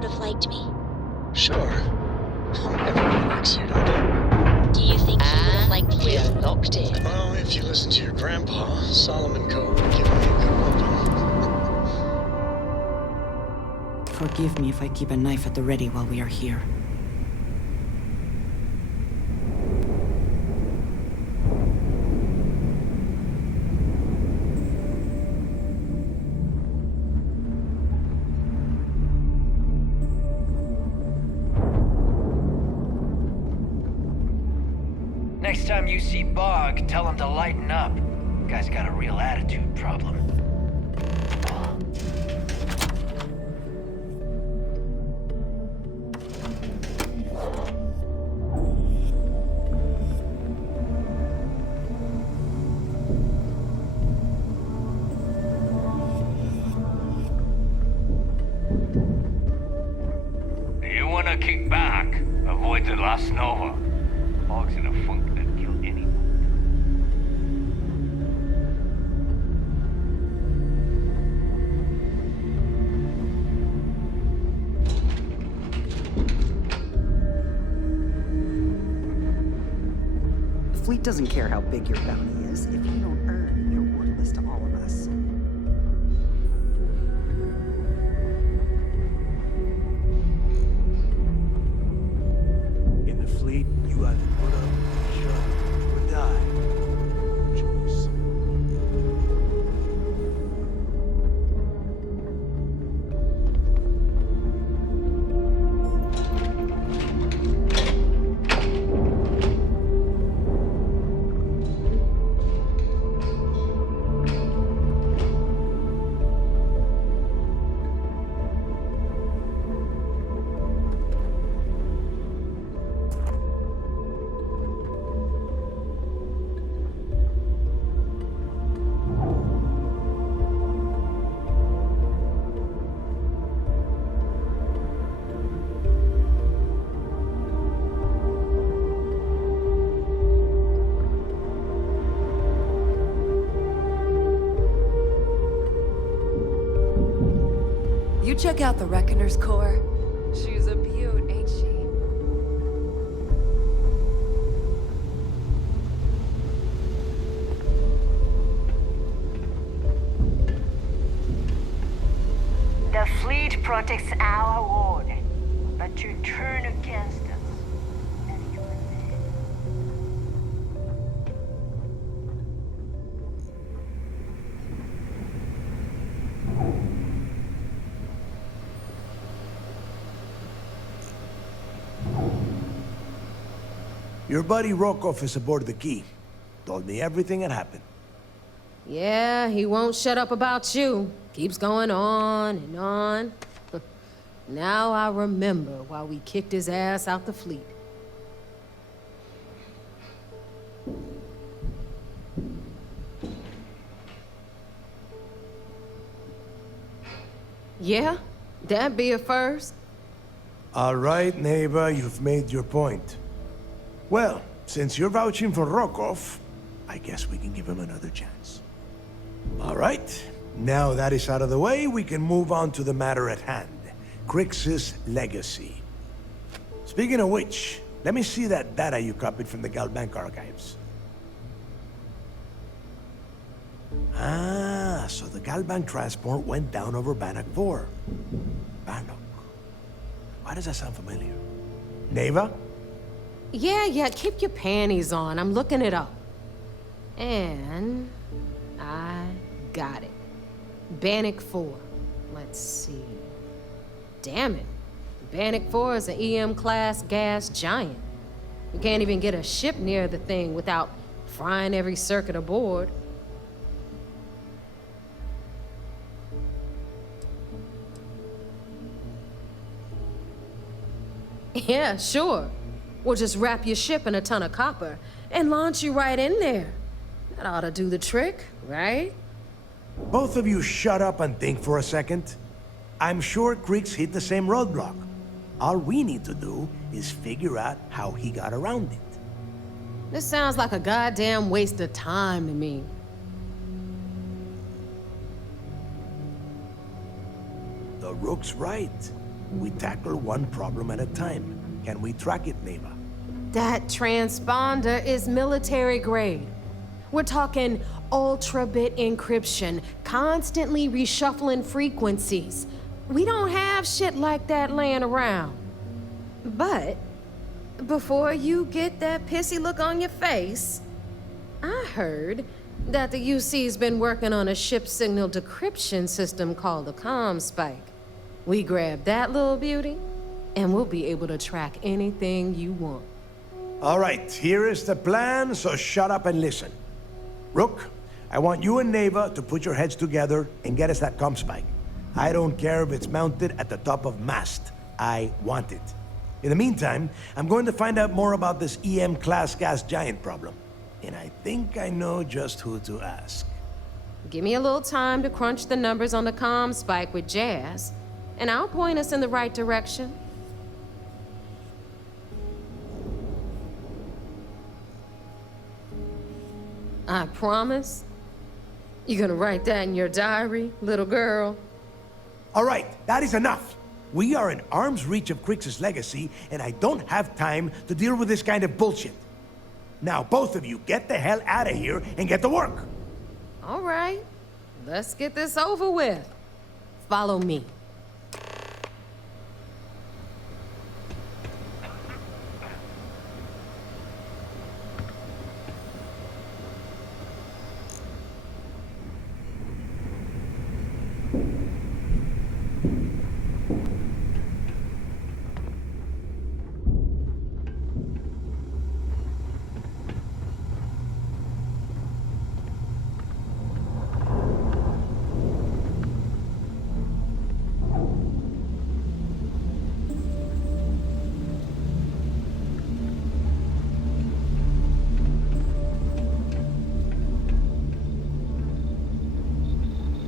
would have liked me? Sure. Everyone likes you, don't they? Do you think he would have liked you? We're locked in. Well, if you listen to your grandpa, Solomon Cole would give me a good whooping. Forgive me if I keep a knife at the ready while we are here. Next time you see Bog, tell him to lighten up. Guy's got a real attitude problem. You wanna kick back? Avoid the last Nova. Bog's in a funk that'd kill anyone. The fleet doesn't care how big your bounty is. If you don't earn it, you're worthless to all of us. In the fleet, you either put up, shut up, or die. Choice. You check out the Reckoner's core. She's a beaut, ain't she? The fleet protects our ward, but to turn against us, that's your man. Your buddy Rokov is aboard the Key. Told me everything that happened. Yeah, he won't shut up about you. Keeps going on and on. Now I remember why we kicked his ass out the fleet. Yeah, that'd be a first. All right, neighbor, you've made your point. Well, since you're vouching for Rokov, I guess we can give him another chance. All right, now that is out of the way, we can move on to the matter at hand. Crix's legacy. Speaking of which, let me see that data you copied from the Galbank archives. Ah, so the Galbank transport went down over Bannock 4. Bannock. Why does that sound familiar? Neva? Yeah, keep your panties on. I'm looking it up. And I got it. Bannock 4. Let's see. Damn it. Bannock 4 is an EM-class gas giant. You can't even get a ship near the thing without frying every circuit aboard. Yeah, sure. We'll just wrap your ship in a ton of copper and launch you right in there. That ought to do the trick, right? Both of you shut up and think for a second. I'm sure Creeks hit the same roadblock. All we need to do is figure out how he got around it. This sounds like a goddamn waste of time to me. The Rook's right. We tackle one problem at a time. Can we track it, Neva? That transponder is military grade. We're talking ultra-bit encryption, constantly reshuffling frequencies. We don't have shit like that laying around. But before you get that pissy look on your face, I heard that the UC's been working on a ship signal decryption system called the ComSpike. We grab that little beauty, and we'll be able to track anything you want. All right, here is the plan, so shut up and listen. Rook, I want you and Neva to put your heads together and get us that ComSpike. I don't care if it's mounted at the top of mast. I want it. In the meantime, I'm going to find out more about this EM-class gas giant problem. And I think I know just who to ask. Give me a little time to crunch the numbers on the ComSpike with Jazz, and I'll point us in the right direction. I promise. You're gonna write that in your diary, little girl? All right, that is enough. We are in arm's reach of Crix's legacy, and I don't have time to deal with this kind of bullshit. Now, both of you, get the hell out of here and get to work. All right, let's get this over with. Follow me.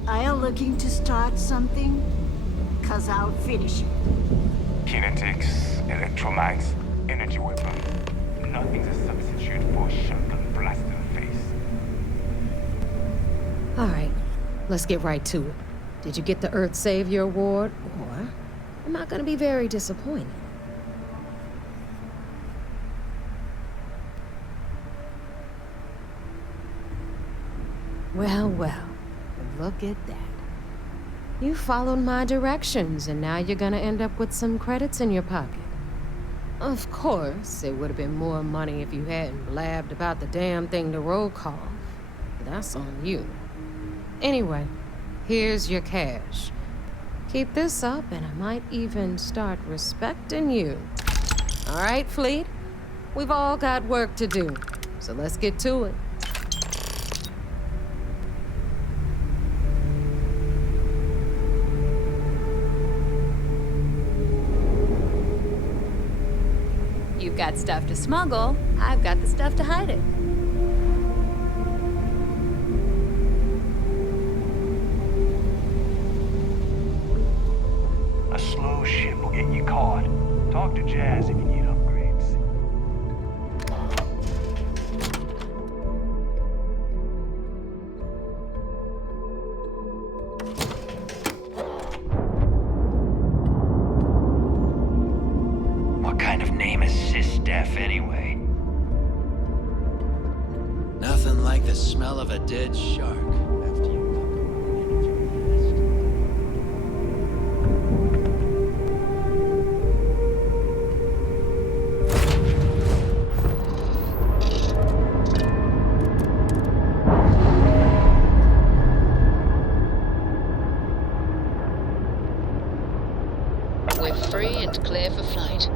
Are you looking to start something? 'Cause I'll finish it. Kinetics, electromites, energy weapon. Nothing's a substitute for a shotgun blast in the face. All right, let's get right to it. Did you get the Earth Savior Award, or am I gonna be very disappointed? Well, well, look at that. You followed my directions, and now you're gonna end up with some credits in your pocket. Of course, it would have been more money if you hadn't blabbed about the damn thing to roll call. That's on you. Anyway, here's your cash. Keep this up, and I might even start respecting you. All right, Fleet? We've all got work to do, so let's get to it. You've got stuff to smuggle, I've got the stuff to hide it. A slow ship will get you caught. Talk to Jazz if you need upgrades. What kind of name is Sysdef anyway? Nothing like the smell of a dead shark after you We're free and clear for flight.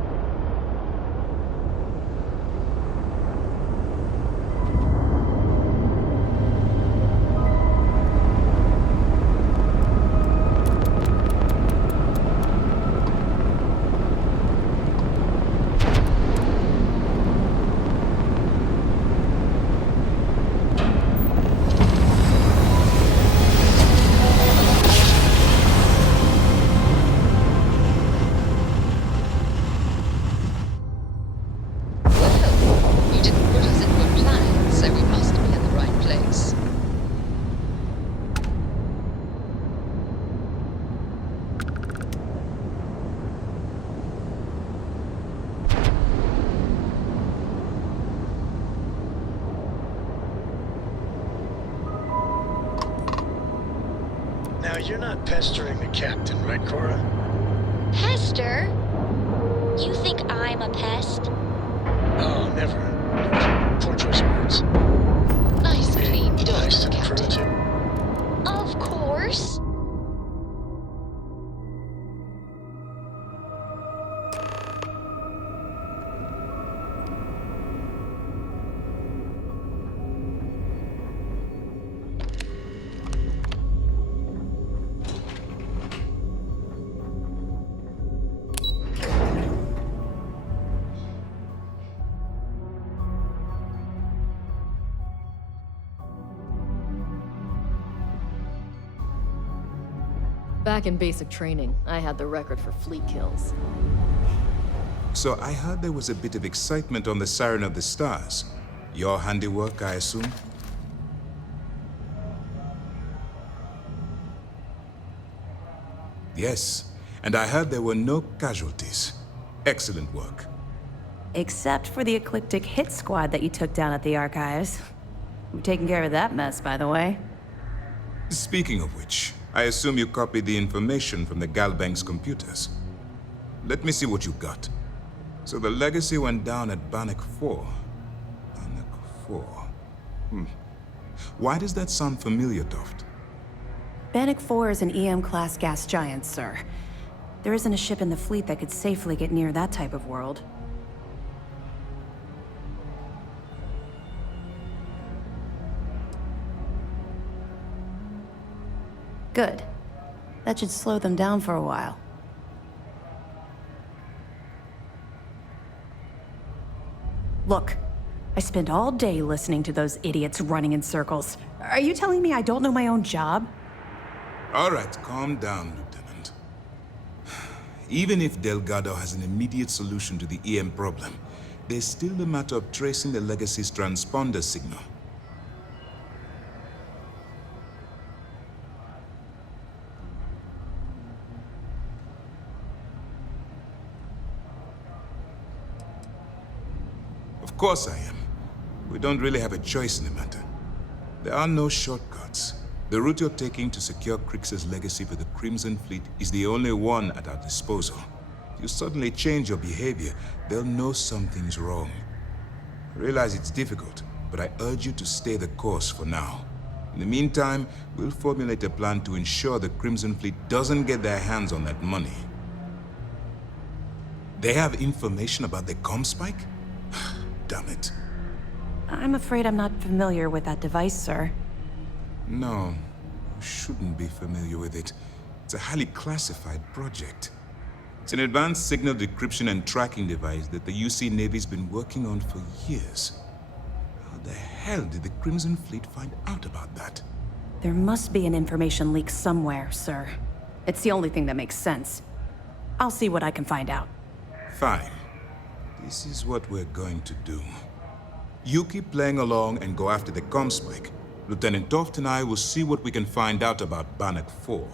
pestering the captain, right, Cora? Pester? You think I'm a pest? Oh, never. Poor choice of words. Nice clean Nice dust, to the crew, Captain. too. Of course. Back in basic training, I had the record for fleet kills. So I heard there was a bit of excitement on the Siren of the Stars. Your handiwork, I assume? Yes, and I heard there were no casualties. Excellent work. Except for the eclectic hit squad that you took down at the archives. We've taken care of that mess, by the way. Speaking of which, I assume you copied the information from the Galbank's computers. Let me see what you got. So the legacy went down at Bannock 4. Bannock 4. Why does that sound familiar, Toft? Bannock 4 is an EM-class gas giant, sir. There isn't a ship in the fleet that could safely get near that type of world. Good. That should slow them down for a while. Look, I spent all day listening to those idiots running in circles. Are you telling me I don't know my own job? All right, calm down, Lieutenant. Even if Delgado has an immediate solution to the EM problem, there's still the matter of tracing the Legacy's transponder signal. Of course I am. We don't really have a choice in the matter. There are no shortcuts. The route you're taking to secure Crix's legacy for the Crimson Fleet is the only one at our disposal. If you suddenly change your behavior, they'll know something's wrong. I realize it's difficult, but I urge you to stay the course for now. In the meantime, we'll formulate a plan to ensure the Crimson Fleet doesn't get their hands on that money. They have information about the Comspike? Damn it. I'm afraid I'm not familiar with that device, sir. No, you shouldn't be familiar with it. It's a highly classified project. It's an advanced signal decryption and tracking device that the UC Navy's been working on for years. How the hell did the Crimson Fleet find out about that? There must be an information leak somewhere, sir. It's the only thing that makes sense. I'll see what I can find out. Fine. This is what we're going to do. You keep playing along and go after the Comspike. Lieutenant Toft and I will see what we can find out about Bannock 4.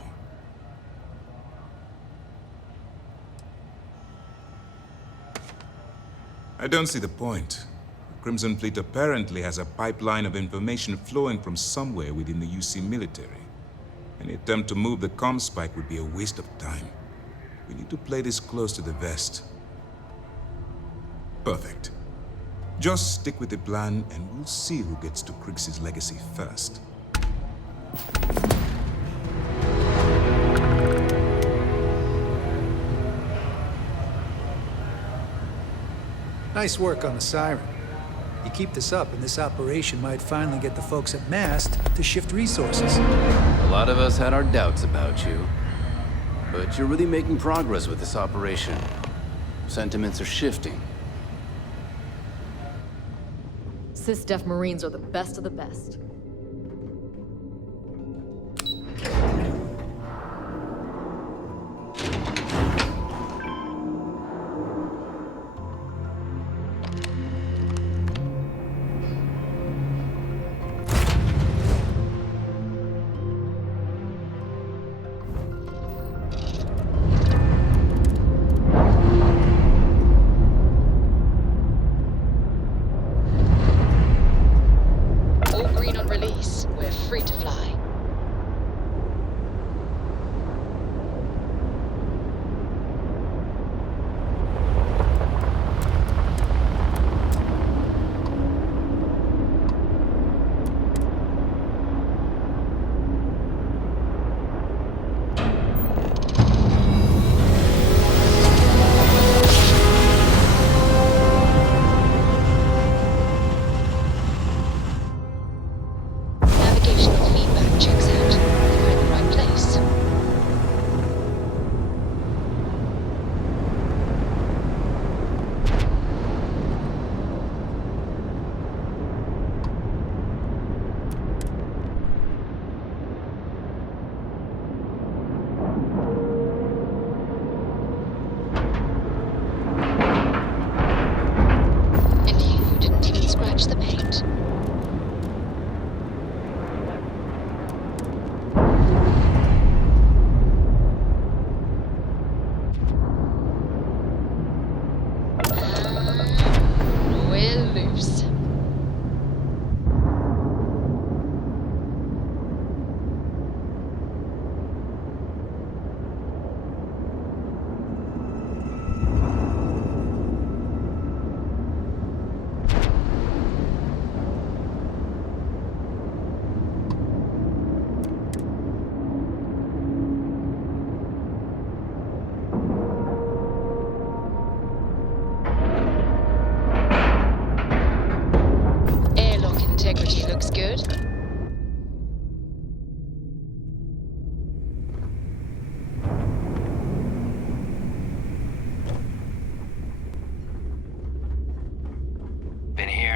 I don't see the point. The Crimson Fleet apparently has a pipeline of information flowing from somewhere within the UC military. Any attempt to move the Comspike would be a waste of time. We need to play this close to the vest. Perfect. Just stick with the plan, and we'll see who gets to Crix's legacy first. Nice work on the Siren. You keep this up, and this operation might finally get the folks at MAST to shift resources. A lot of us had our doubts about you. But you're really making progress with this operation. Sentiments are shifting. Sys-Def Marines are the best of the best.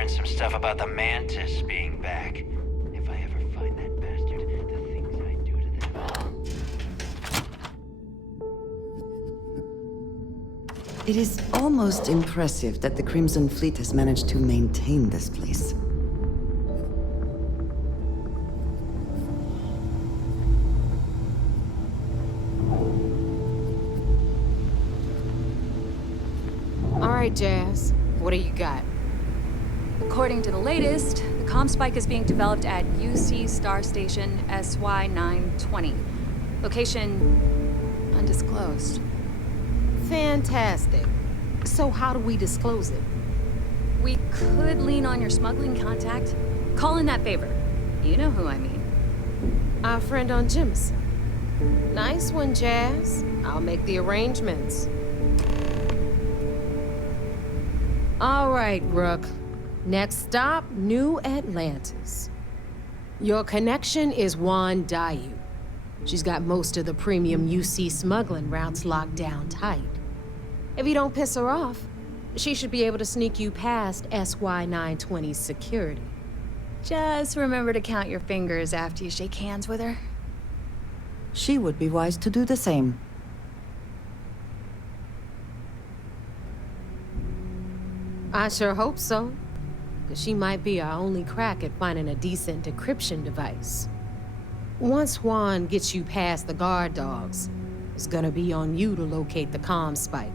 hearing some stuff about the Mantis being back. If I ever find that bastard, the things I do to them. It is almost impressive that the Crimson Fleet has managed to maintain this place. All right, Jazz. What do you got? According to the latest, the comm spike is being developed at UC Star Station SY-920. Location undisclosed. Fantastic. So how do we disclose it? We could lean on your smuggling contact. Call in that favor. You know who I mean. Our friend on Jimson. Nice one, Jazz. I'll make the arrangements. All right, Rook. Next stop, New Atlantis. Your connection is Juan Dayu. She's got most of the premium UC smuggling routes locked down tight. If you don't piss her off, she should be able to sneak you past SY-920's security. Just remember to count your fingers after you shake hands with her. She would be wise to do the same. I sure hope so. Because she might be our only crack at finding a decent decryption device. Once Juan gets you past the guard dogs, it's gonna be on you to locate the comm spike.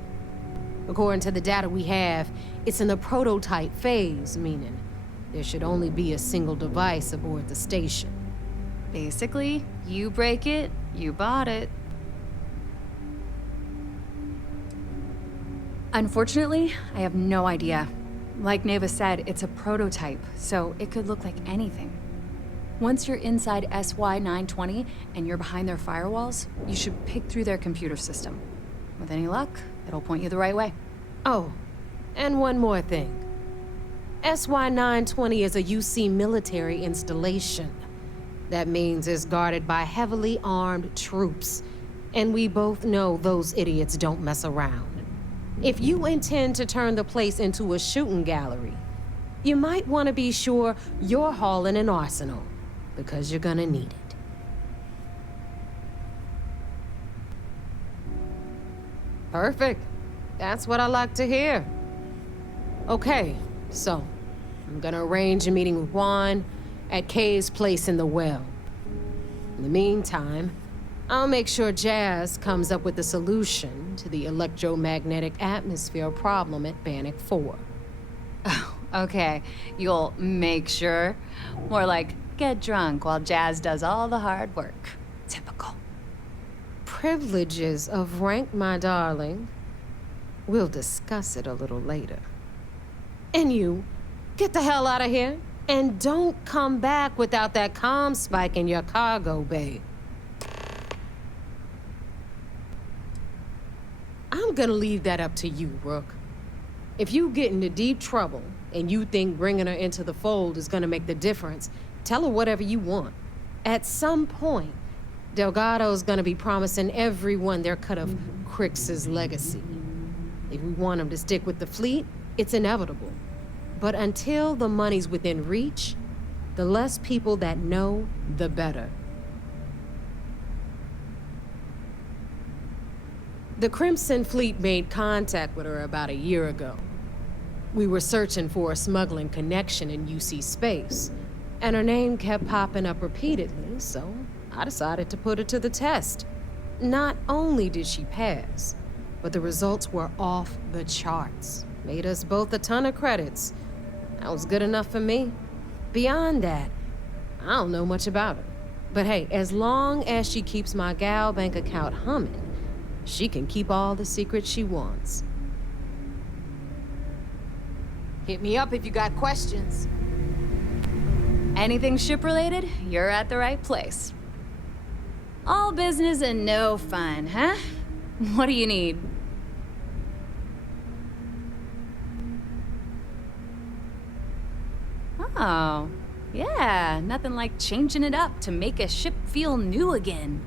According to the data we have, it's in the prototype phase, meaning there should only be a single device aboard the station. Basically, you break it, you bought it. Unfortunately, I have no idea. Like Neva said, it's a prototype, so it could look like anything. Once you're inside SY-920 and you're behind their firewalls, you should pick through their computer system. With any luck, it'll point you the right way. Oh, and one more thing. SY-920 is a UC military installation. That means it's guarded by heavily armed troops. And we both know those idiots don't mess around. If you intend to turn the place into a shooting gallery, you might want to be sure you're hauling an arsenal, because you're gonna need it. Perfect. That's what I like to hear. Okay, so I'm gonna arrange a meeting with Juan at Kay's place in the well. In the meantime, I'll make sure Jazz comes up with a solution to the electromagnetic atmosphere problem at Bannock 4. Oh, okay. You'll make sure. More like get drunk while Jazz does all the hard work. Typical. Privileges of rank, my darling. We'll discuss it a little later. And you, get the hell out of here. And don't come back without that comm spike in your cargo bay. I'm gonna leave that up to you, Rook. If you get into deep trouble and you think bringing her into the fold is gonna make the difference, tell her whatever you want. At some point, Delgado's gonna be promising everyone their cut of Crix's legacy. If we want him to stick with the fleet, it's inevitable. But until the money's within reach, the less people that know, the better. The Crimson Fleet made contact with her about a year ago. We were searching for a smuggling connection in UC space, and her name kept popping up repeatedly, so I decided to put her to the test. Not only did she pass, but the results were off the charts. Made us both a ton of credits. That was good enough for me. Beyond that, I don't know much about her. But hey, as long as she keeps my gal bank account humming, she can keep all the secrets she wants. Hit me up if you got questions. Anything ship-related, you're at the right place. All business and no fun, huh? What do you need? Oh, yeah, nothing like changing it up to make a ship feel new again.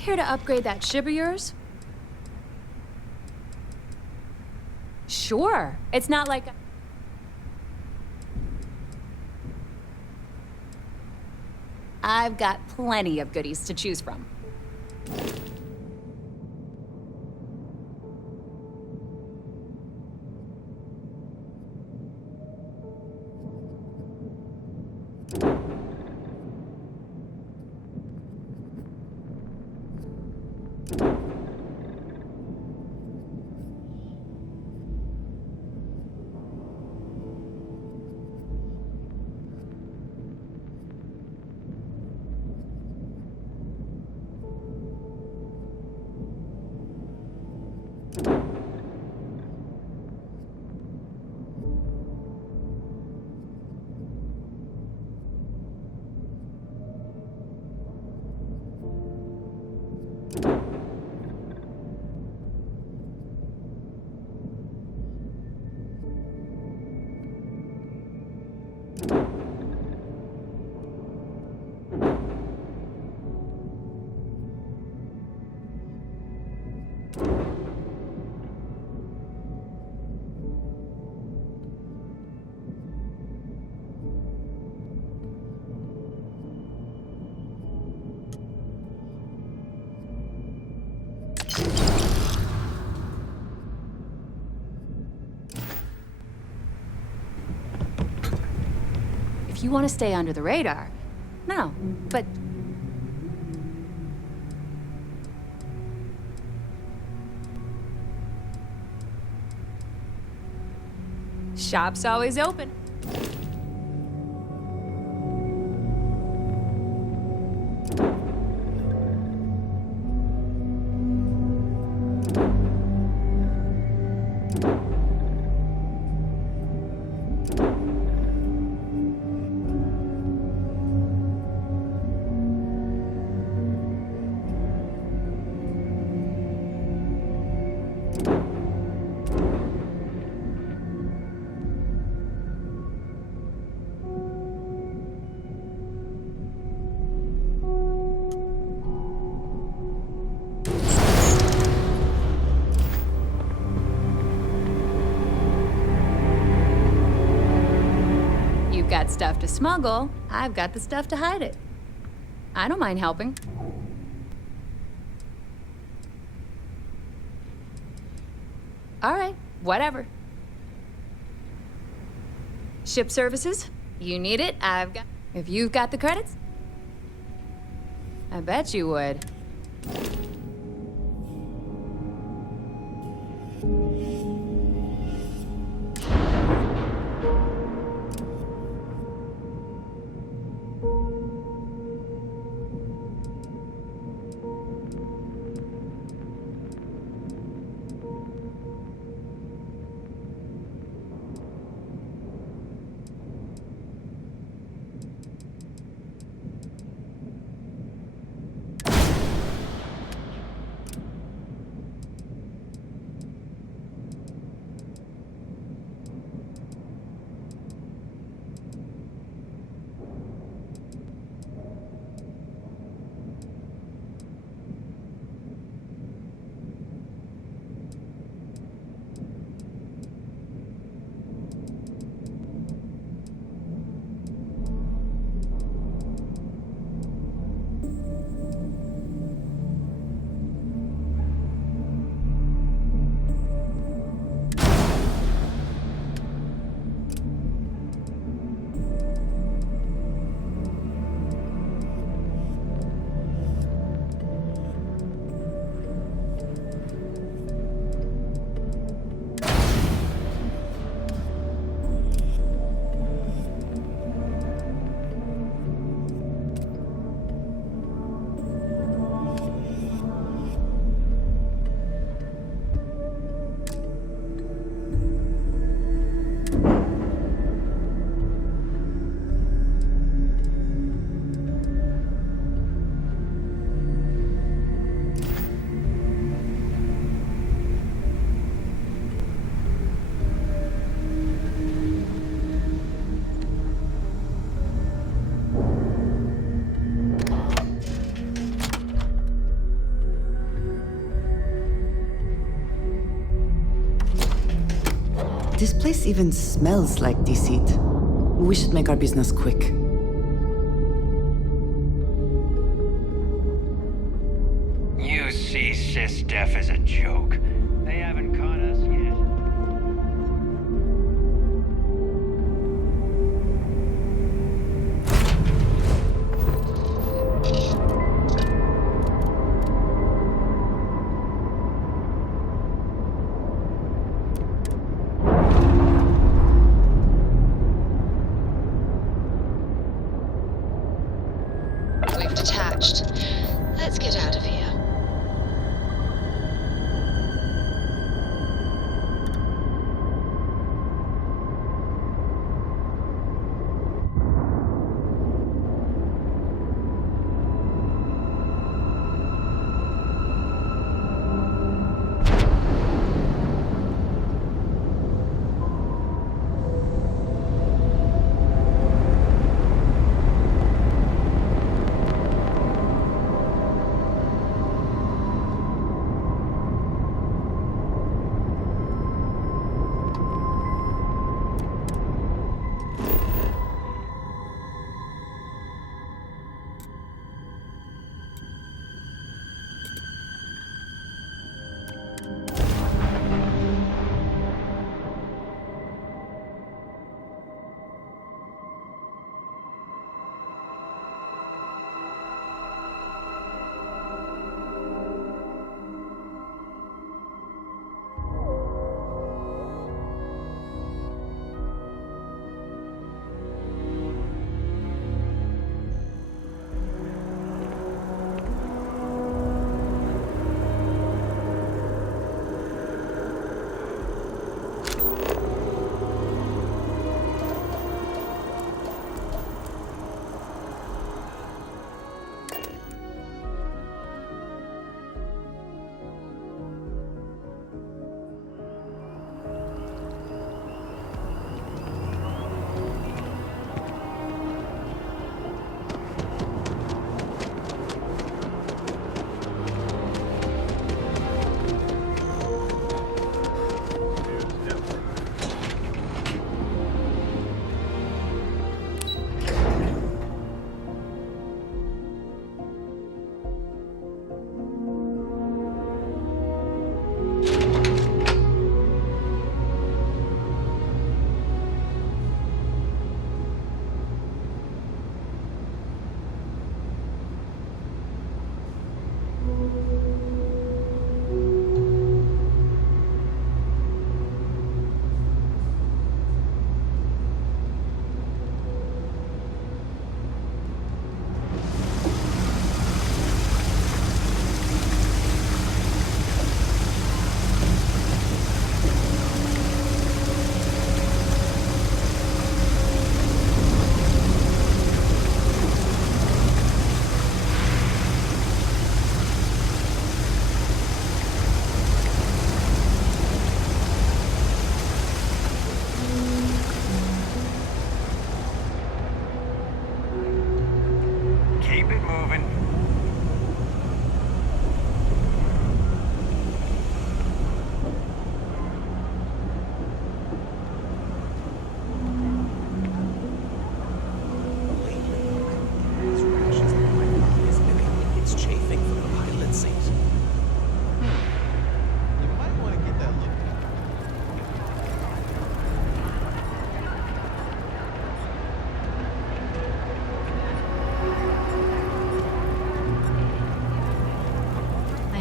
Here to upgrade that ship of yours? Sure. It's not like... I've got plenty of goodies to choose from. If you want to stay under the radar, no, but... Shop's always open. Got stuff to smuggle, I've got the stuff to hide it. I don't mind helping. All right, whatever. Ship services? You need it, I've got... If you've got the credits? I bet you would. This place even smells like deceit. We should make our business quick. You see Sys-Def as a joke. They haven't caught us yet. We've detached. Let's get out of here.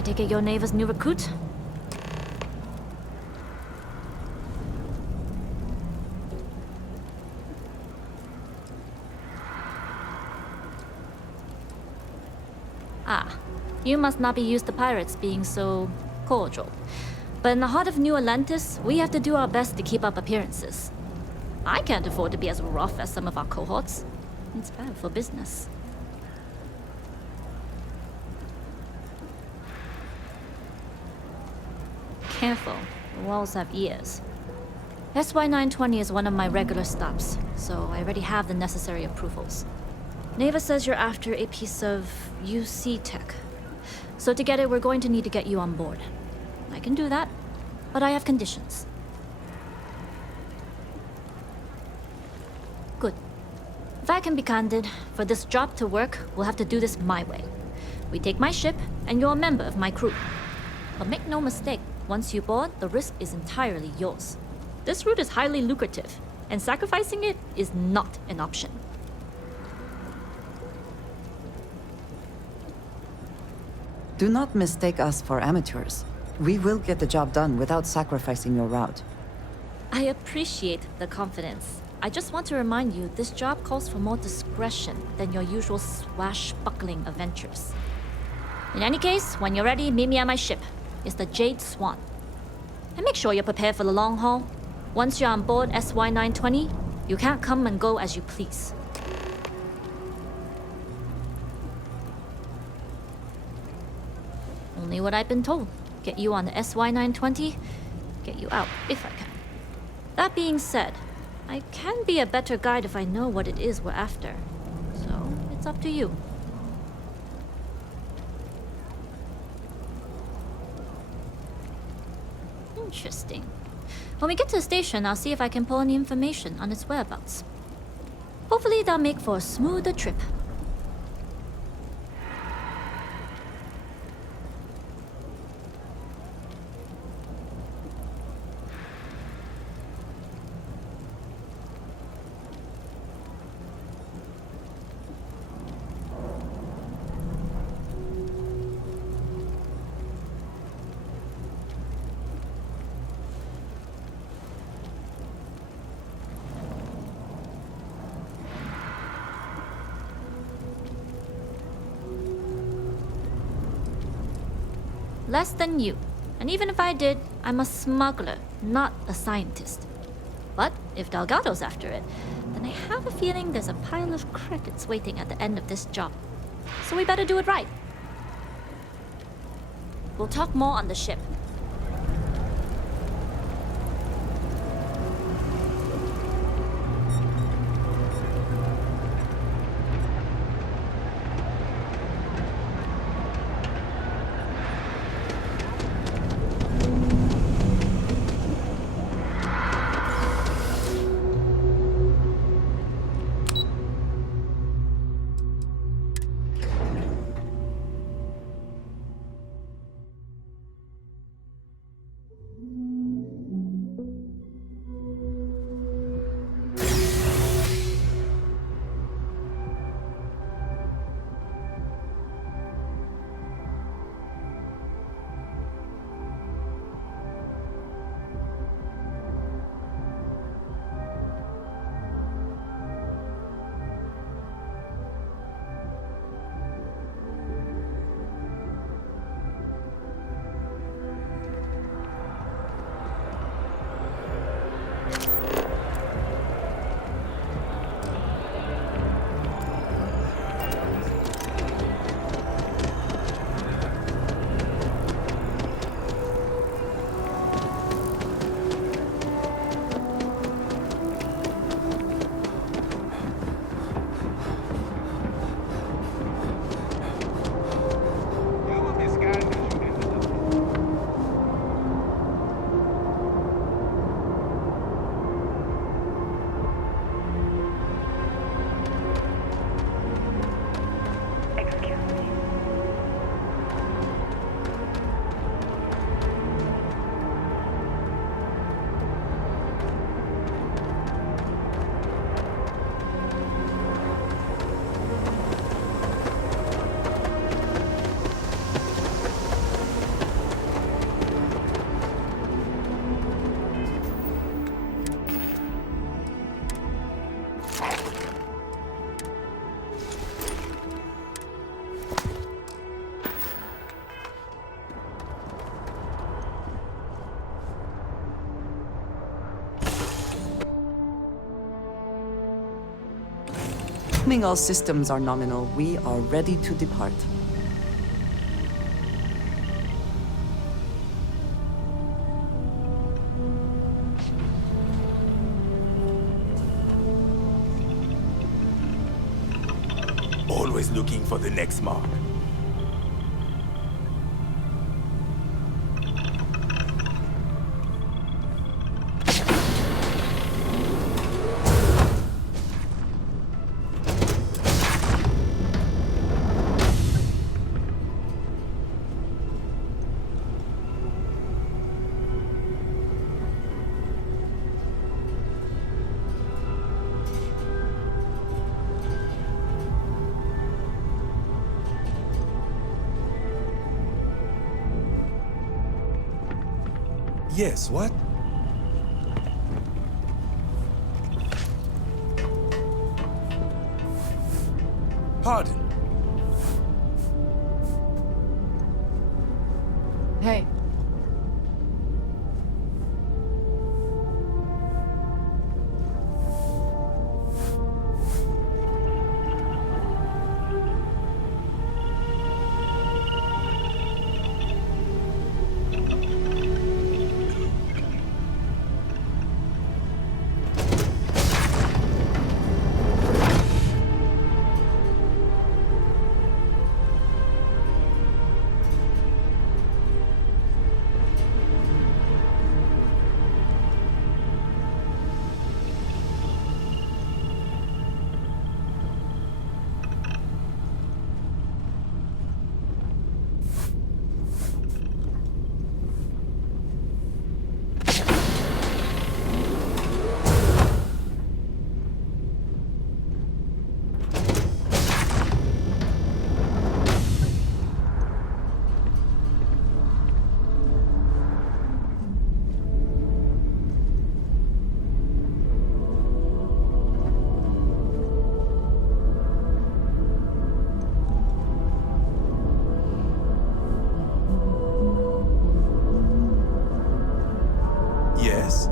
Take it your neighbor's new recruit? Ah, you must not be used to pirates being so cordial. But in the heart of New Atlantis, we have to do our best to keep up appearances. I can't afford to be as rough as some of our cohorts. It's bad for business. Careful, the walls have ears. SY-920 is one of my regular stops, so I already have the necessary approvals. Neva says you're after a piece of UC tech. So to get it, we're going to need to get you on board. I can do that, but I have conditions. If I can be candid, for this job to work, we'll have to do this my way. We take my ship, and you're a member of my crew. But make no mistake, once you board, the risk is entirely yours. This route is highly lucrative, and sacrificing it is not an option. Do not mistake us for amateurs. We will get the job done without sacrificing your route. I appreciate the confidence. I just want to remind you, this job calls for more discretion than your usual swashbuckling adventures. In any case, when you're ready, meet me at my ship. It's the Jade Swan. And make sure you're prepared for the long haul. Once you're on board SY-920, you can't come and go as you please. Only what I've been told. Get you on the SY-920, get you out if I can. That being said, I can be a better guide if I know what it is we're after. So, it's up to you. Interesting. When we get to the station, I'll see if I can pull any information on its whereabouts. Hopefully that'll make for a smoother trip. Less than you. And even if I did, I'm a smuggler, not a scientist. But if Delgado's after it, then I have a feeling there's a pile of credits waiting at the end of this job. So we better do it right. We'll talk more on the ship. Assuming all systems are nominal, we are ready to depart. Always looking for the next mark. Yes, what? Pardon. Hey. Yes.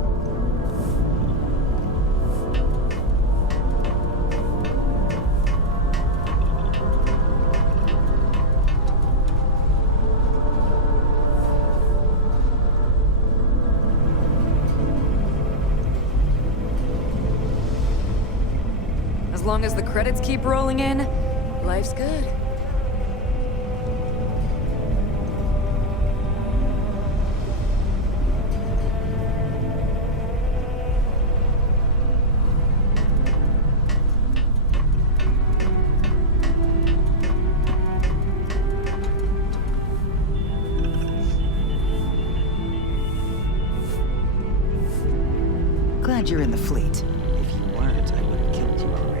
As long as the credits keep rolling in, life's good. Glad you're in the fleet. If you weren't, I would have killed you already.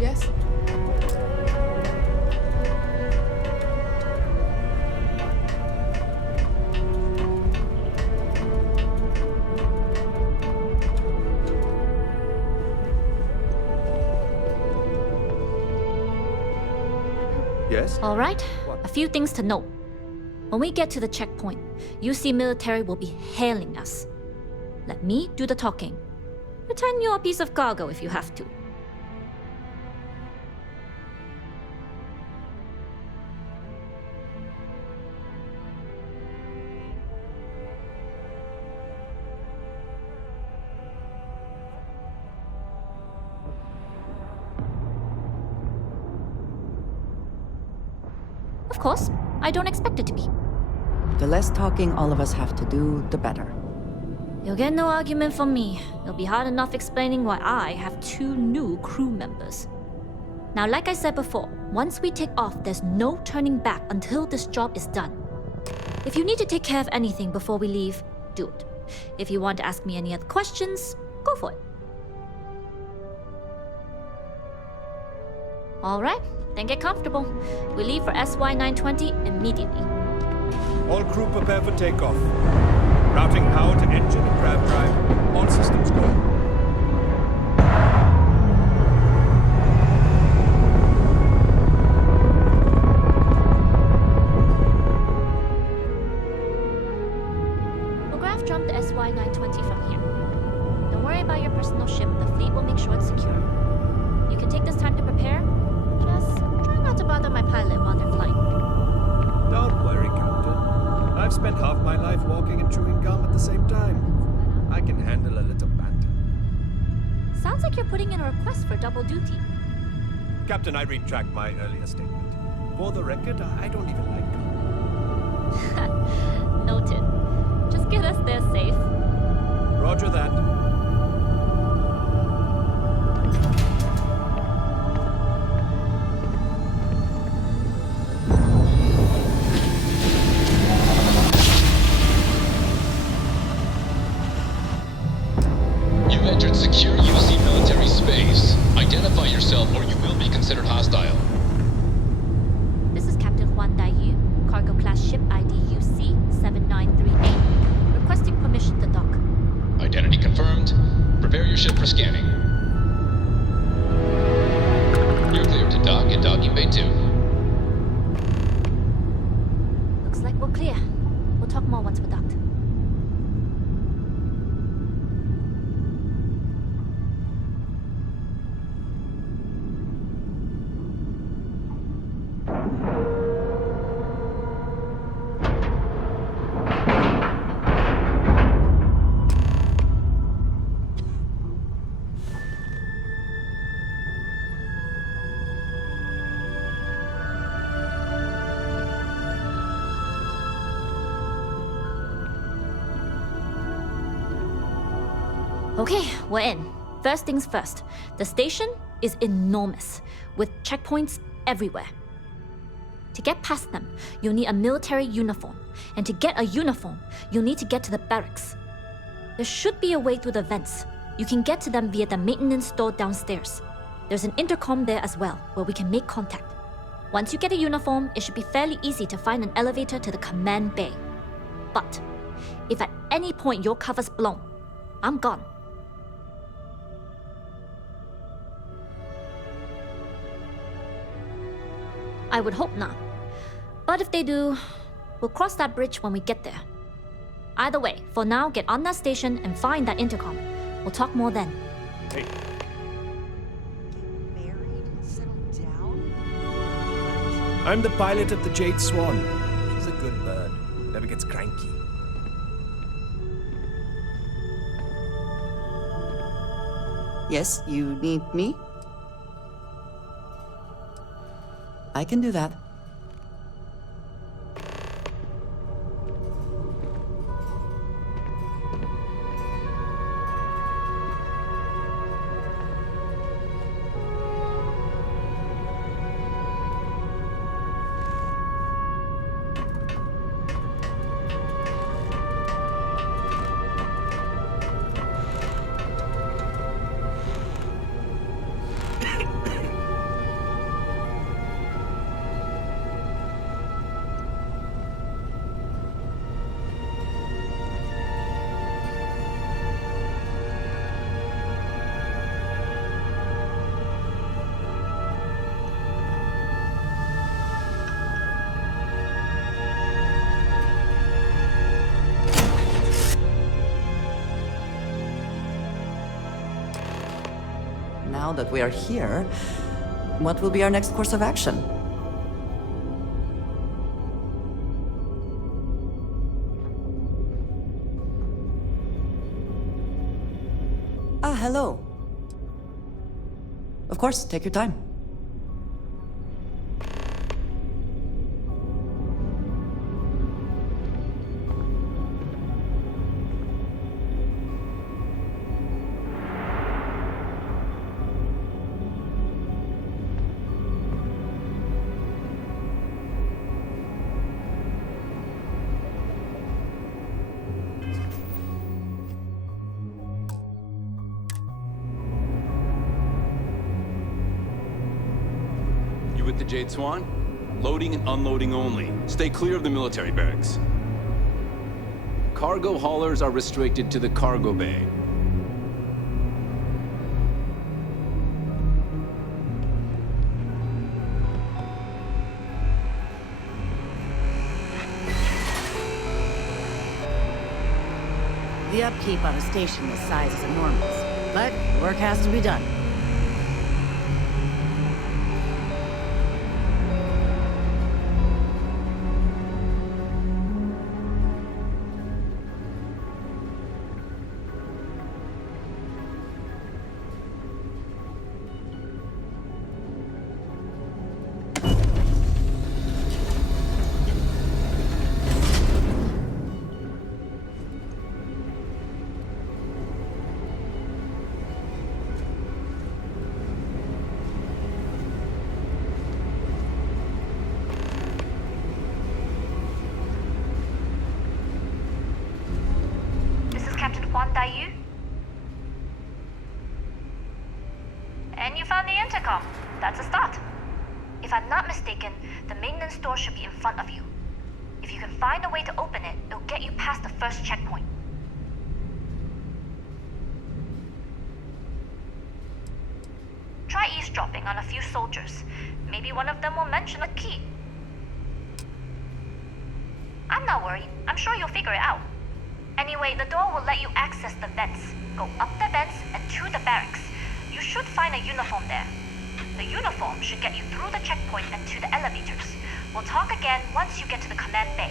Yes? Yes? All right, a few things to note. When we get to the checkpoint, UC military will be hailing us. Let me do the talking. Pretend you're a piece of cargo if you have to. Of course, I don't expect it to be. The less talking all of us have to do, the better. You'll get no argument from me. It'll be hard enough explaining why I have 2 new crew members. Now, like I said before, once we take off, there's no turning back until this job is done. If you need to take care of anything before we leave, do it. If you want to ask me any other questions, go for it. Alright, then get comfortable. We leave for SY-920 immediately. All crew prepare for takeoff. Routing power to engine and grav drive. All systems go. We'll grav jump the SY-920 from here. Don't worry about your personal ship. The fleet will make sure it's secure. You can take this time to prepare. Just try not to bother my pilot while they're flying. Don't worry, Captain. I've spent half my life walking and chewing gum at the same time. I can handle a little banter. Sounds like you're putting in a request for double duty. Captain, I retract my earlier statement. For the record, I don't even like gum. Noted. Just get us there safe. Roger that. Secure UC military space. Identify yourself or you will be considered hostile. This is Captain Juan Daiyu, cargo class ship ID UC-793A. Requesting permission to dock. Identity confirmed. Prepare your ship for scanning. You're clear to dock at docking bay 2. Looks like we're clear. We'll talk more once we're docked. Okay, we're in. First things first. The station is enormous, with checkpoints everywhere. To get past them, you'll need a military uniform. And to get a uniform, you'll need to get to the barracks. There should be a way through the vents. You can get to them via the maintenance store downstairs. There's an intercom there as well, where we can make contact. Once you get a uniform, it should be fairly easy to find an elevator to the command bay. But if at any point your cover's blown, I'm gone. I would hope not. But if they do, we'll cross that bridge when we get there. Either way, for now, get on that station and find that intercom. We'll talk more then. Hey. Married? Settle down? I'm the pilot of the Jade Swan. She's a good bird. Never gets cranky. Yes, you need me? I can do that. Now that we are here, what will be our next course of action? Ah, hello. Of course, take your time. You with the Jade Swan? Loading and unloading only. Stay clear of the military barracks. Cargo haulers are restricted to the cargo bay. The upkeep on a station this size is enormous, but work has to be done. And you found the intercom. That's a start. If I'm not mistaken, the maintenance door should be in front of you. If you can find a way to open it, it'll get you past the first checkpoint. Try eavesdropping on a few soldiers. Maybe one of them will mention a key. I'm not worried. I'm sure you'll figure it out. Anyway, the door will let you access the vents. Go up the vents and to the barracks. You should find a uniform there. The uniform should get you through the checkpoint and to the elevators. We'll talk again once you get to the command bay.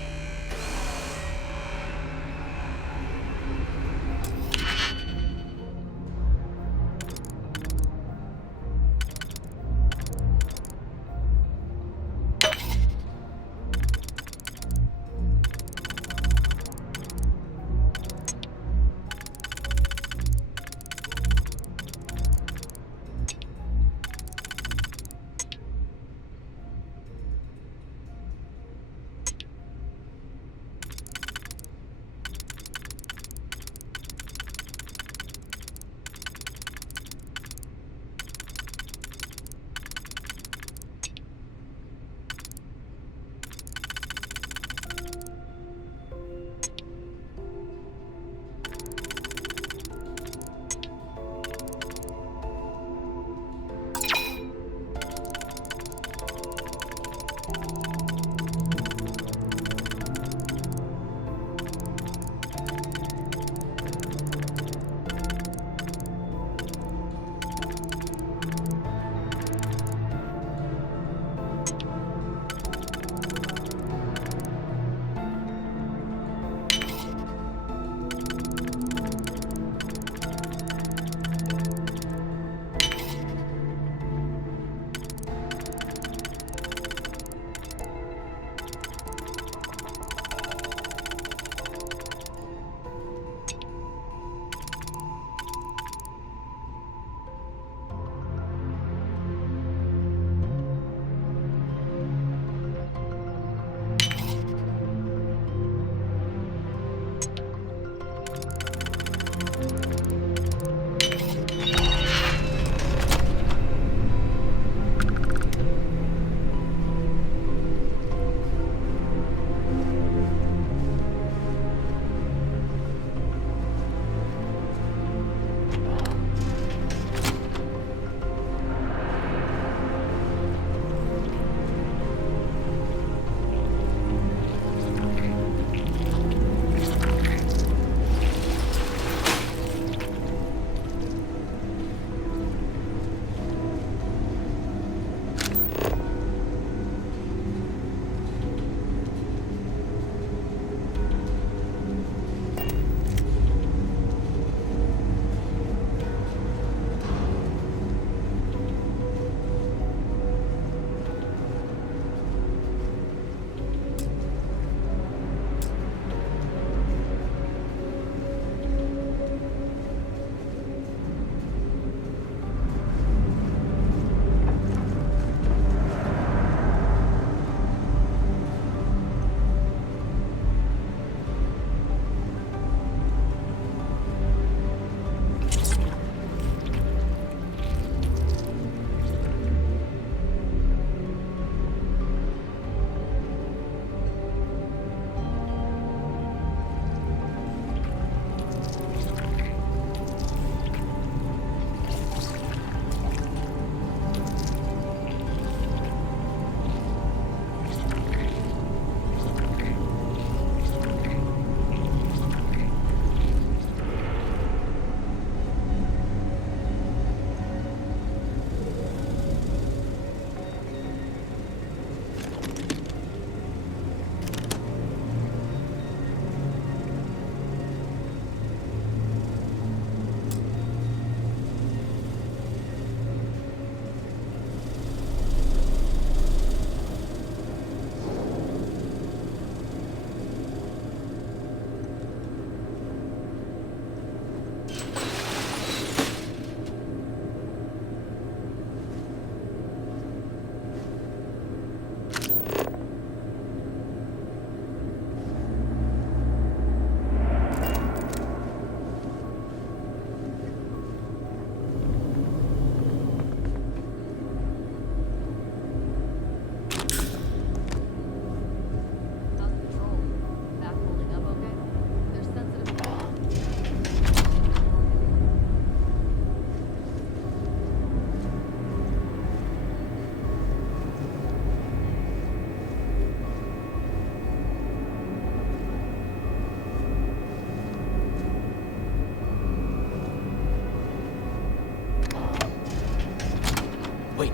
Wait.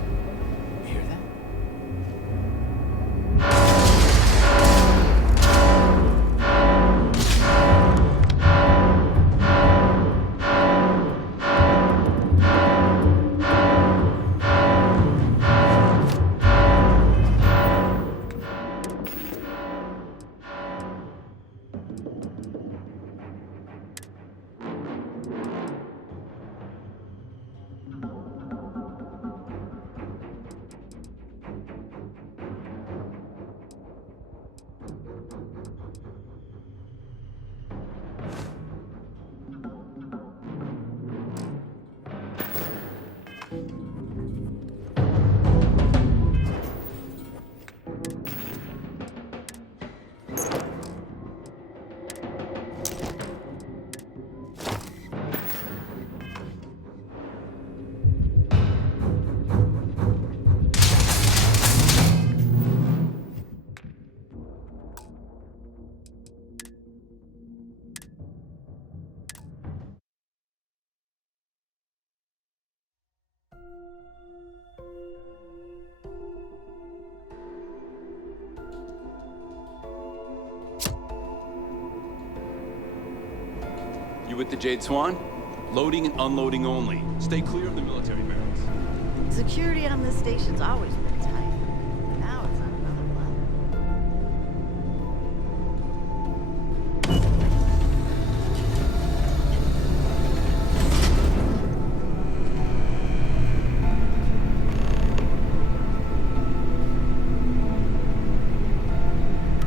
You hear that? You with the Jade Swan? Loading and unloading only. Stay clear of the military barracks. Security on this station's always been tight. Now it's on another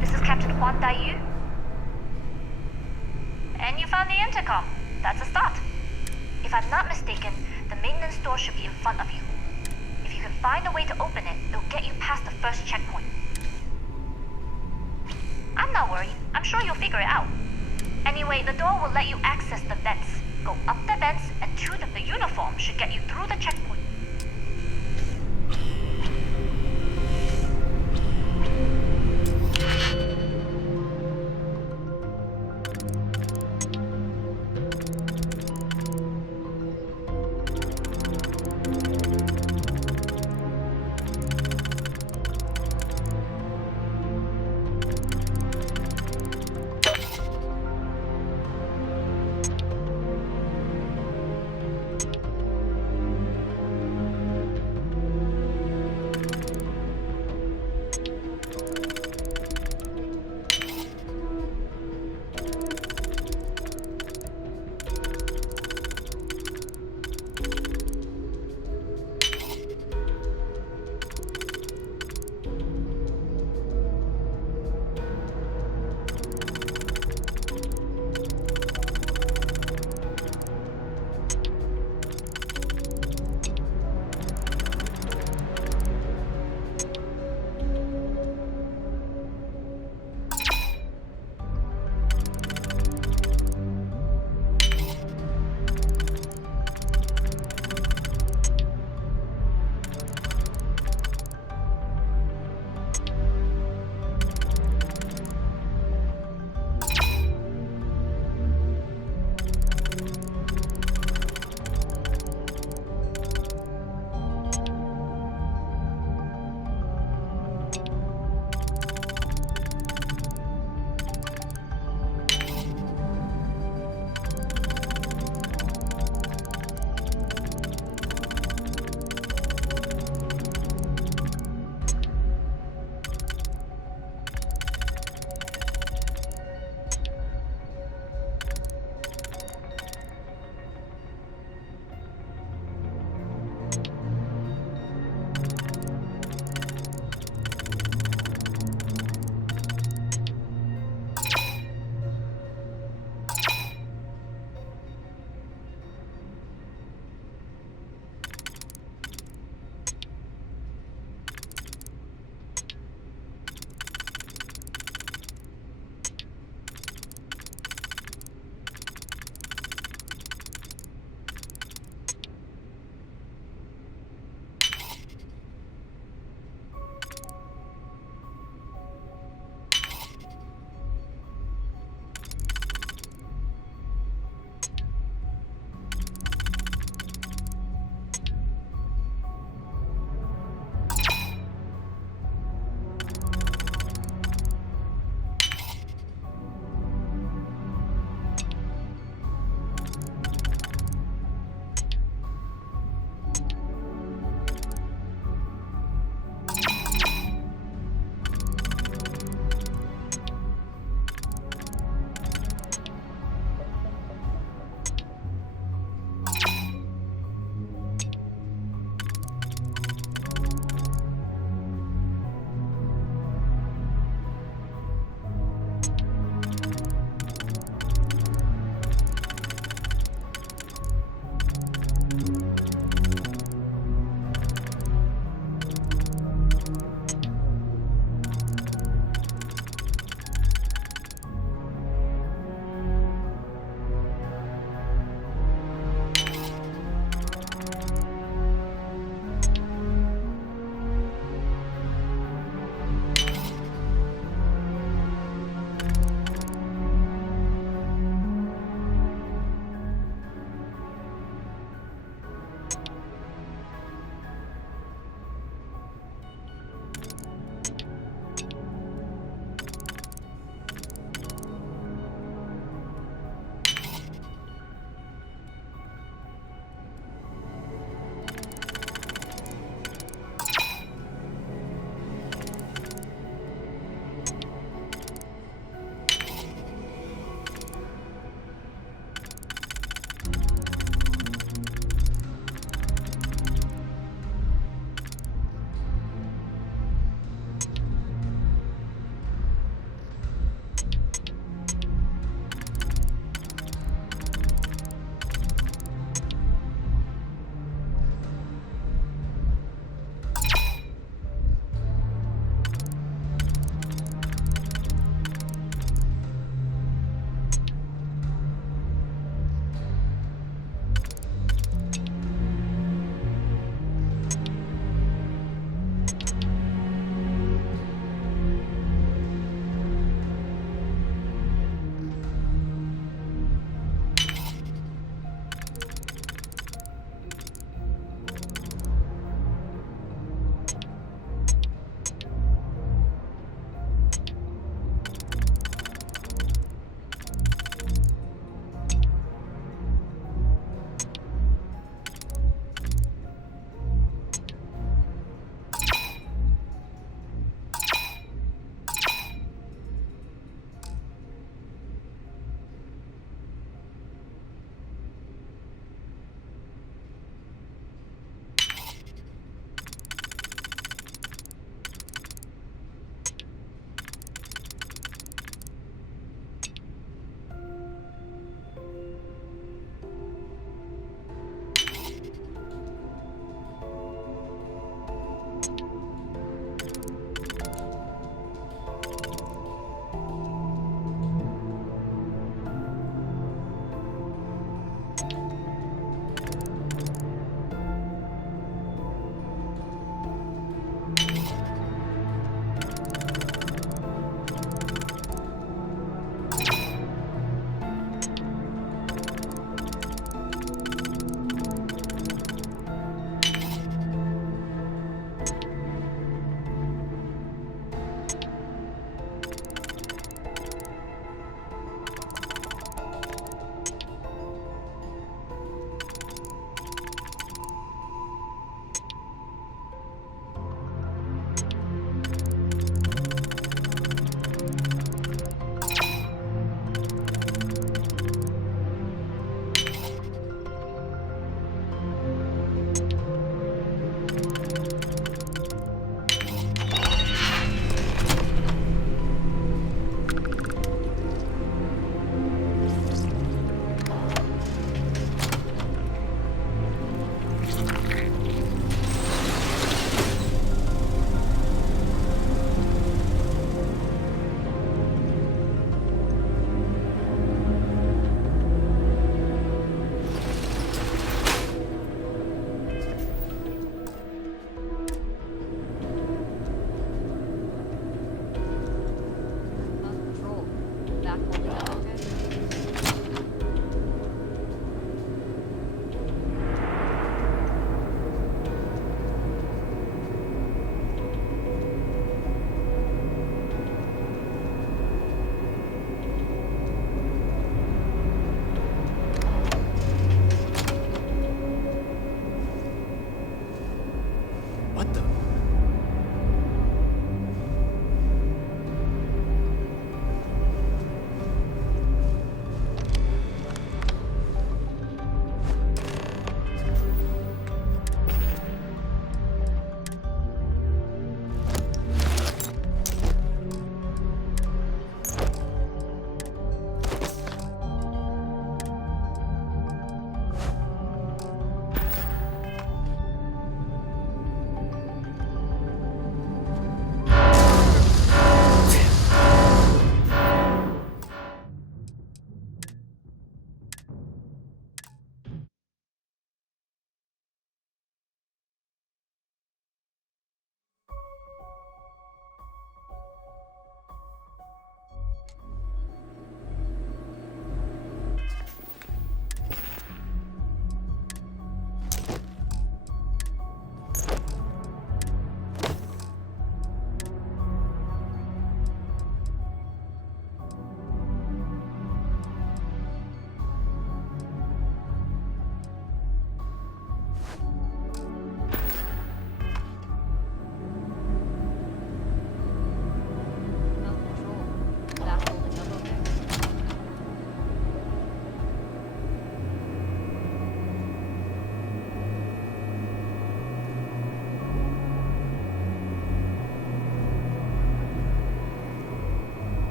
This is Captain Huan Daiyu. And you found the intercom. That's a start. If I'm not mistaken, the maintenance door should be in front of you. If you can find a way to open it, it'll get you past the first checkpoint. I'm not worried. I'm sure you'll figure it out. Anyway, the door will let you access the vents. Go up the vents and through the uniform should get you through the checkpoint.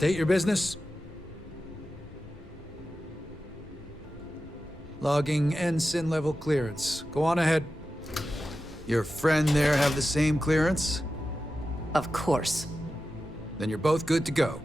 State your business. Logging ensign level clearance. Go on ahead. Your friend there have the same clearance? Of course. Then you're both good to go.